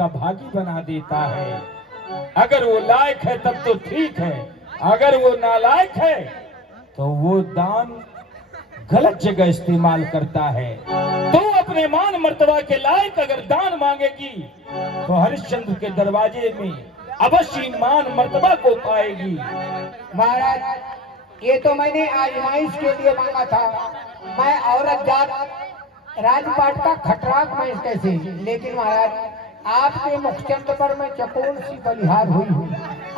का भागी बना देता है। अगर वो लायक है तब तो ठीक है, अगर वो नालायक है तो वो दान गलत जगह इस्तेमाल करता है। तो अपने मान मर्तबा के लायक अगर दान मांगेगी तो हरिश्चंद्र के दरवाजे में अवश्य मान मर्तबा को पाएगी। महाराज, ये तो मैंने आजमाइश के लिए मांगा था। मैं औरत जात राजपाट का खटराक मैं कैसे, लेकिन महाराज आपके मुखचंद पर मैं चकोर सी बलिहार हुई हूँ।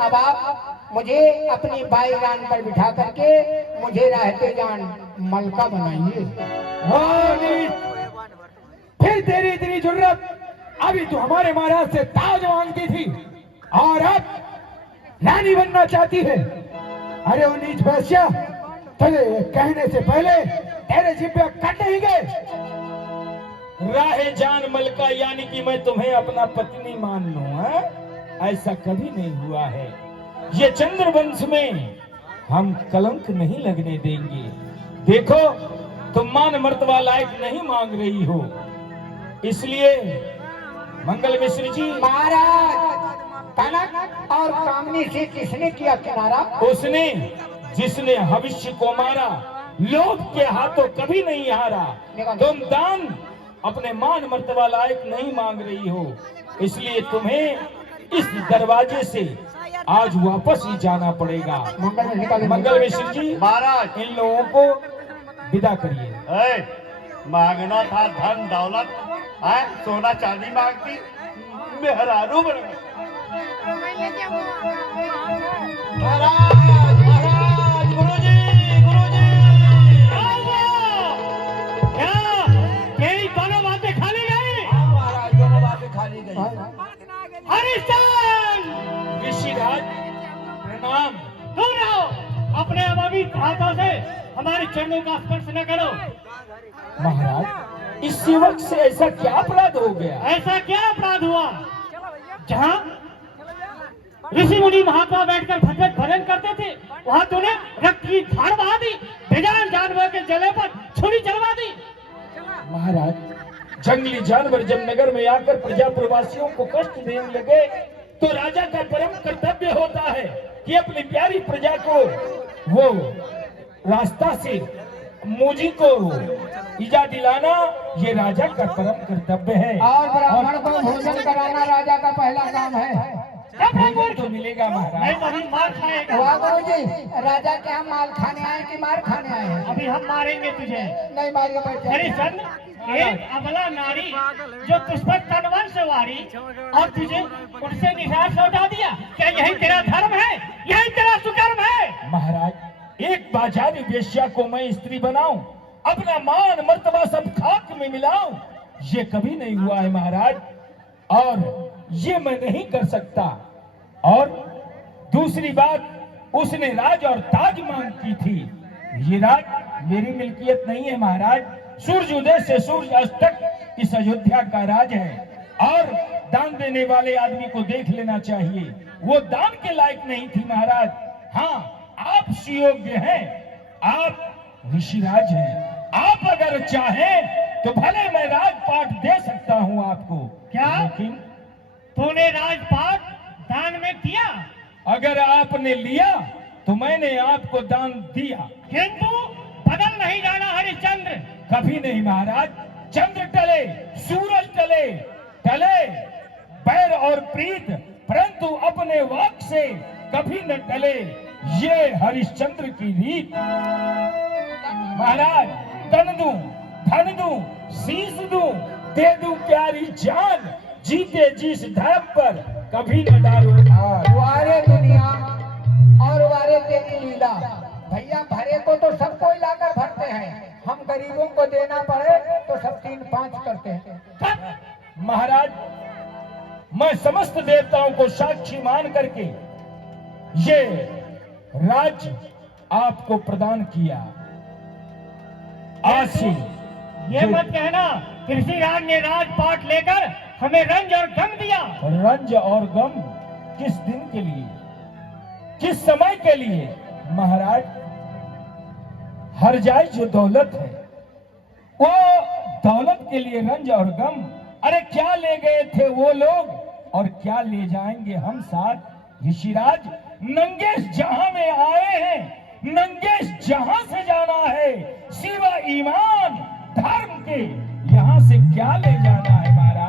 अब आप मुझे अपनी बाईगान पर बिठा करके मुझे रहते जान मलका बनाइए। फिर तेरी इतनी जुर्रत, अभी तू हमारे महाराज से ताज मांगती थी और अब रानी बनना चाहती है। अरे वो नीच वैश्या, तेरे कहने से पहले तेरे जिब्बे कट नहीं गए। राहे जान मलका यानी कि मैं तुम्हें अपना पत्नी मान लूं? ऐसा कभी नहीं हुआ है। ये चंद्रवंश में हम कलंक नहीं लगने देंगे। देखो तुम मान मर्तबा लायक नहीं मांग रही हो, इसलिए मंगल मिश्र जी। महाराज, कनक और कामनी से किसने किया किनारा? उसने जिसने भविष्य को मारा, लोभ के हाथों कभी नहीं हारा। तुम दान अपने मान मर्तबा लायक नहीं मांग रही हो, इसलिए तुम्हें इस दरवाजे से आज वापस ही जाना पड़ेगा। मंगल मिश्र जी, महाराज इन लोगों को विदा करिए। मांगना था धन दौलत, सोना चांदी मांगती, मेहरारू बन गई। महाराज, महाराज, गुरुजी, गुरुजी। क्या तेरी दोनों बातें खाली गई? महाराज, दोनों बातें खाली गई। हरिश्चंद्र, ऋषिराज प्रणाम। दूर रहो, अपने अभावी हाथों से हमारे चरणों का स्पर्श न करो। महाराज, इस सेवक से ऐसा क्या अपराध हो गया? ऐसा क्या अपराध हुआ? जहाँ ऋषि मुनि महात्मा बैठकर भजन भजन करते थे, वहाँ तूने रक्त की धार बहा दी, बेजान जानवर के जले पर छुरी चलवा दी। महाराज, जंगली जानवर जब नगर में आकर प्रजा प्रवासियों को कष्ट देने लगे तो राजा का परम कर्तव्य होता है कि अपनी प्यारी प्रजा को वो रास्ता से मुझी को ईजा दिलाना, ये राजा का परम कर्तव्य है। और ब्राह्मण को भोजन कराना राजा का पहला काम है। भोजन तो मिलेगा नहीं महाराज। तो अभी मार खाएगा। वाह गुरुजी, राजा के हम माल खाने आए कि मार खाने आए हैं? अभी हम मारेंगे तुझे। नहीं मारिए बैठे। हरिश्चंद्र, एक अबला नारी जो तुझ पर तनवन से वारी और तुझे उनसे निराश लौटा दिया, क्या यही तेरा धर्म है? यही तेरा सुकर्म है? महाराज, एक बाजारी वेश्या को मैं स्त्री बनाऊं, अपना मान मर्तबा सब खाक में मिलाऊं, ये कभी नहीं हुआ है महाराज, और ये मैं नहीं कर सकता। और दूसरी बात, उसने राज और ताज मांग की थी। ये राज मेरी मिल्कियत नहीं है महाराज। सूर्य उदय से सूर्य अस्त तक इस अयोध्या का राज है, और दान देने वाले आदमी को देख लेना चाहिए, वो दान के लायक नहीं थी महाराज। हाँ, आप सुयोग्य हैं, आप ऋषिराज हैं, आप अगर चाहें तो भले मैं राजपाट दे सकता हूं आपको। क्या? लेकिन तूने राजपाट दान में दिया? अगर आपने लिया तो मैंने आपको दान दिया, किंतु बदल नहीं जाना हरिश्चंद्र। कभी नहीं महाराज। चंद्र टले, सूरज टले, टले बैर और प्रीत, परंतु अपने वाक से कभी न टले, ये हरिश्चंद्र की रीत। महाराज, तन दूं, धन दूं, शीश दूं, दे दूं प्यारी जान, जीते जिस धर्म पर कभी न डालो ढाल। वारे दुनिया और वारे तेरी लीला। भैया, भरे को तो सबको ही लाकर भरते हैं, हम गरीबों को देना पड़े तो सब 3-5 करते हैं। महाराज, मैं समस्त देवताओं को साक्षी मान करके ये राज्य आपको प्रदान किया। आज से ये मत कहना ऋषिराज ने राजपाट लेकर हमें रंज और गम दिया। रंज और गम किस दिन के लिए, किस समय के लिए? महाराज, हर जाए जो दौलत है वो दौलत के लिए रंज और गम। अरे क्या ले गए थे वो लोग और क्या ले जाएंगे हम साथ। ऋषिराज नंगेश जहां में आए हैं, नंगेश जहां से जाना है, सिवा ईमान धर्म के यहाँ से क्या ले जाना है महाराज।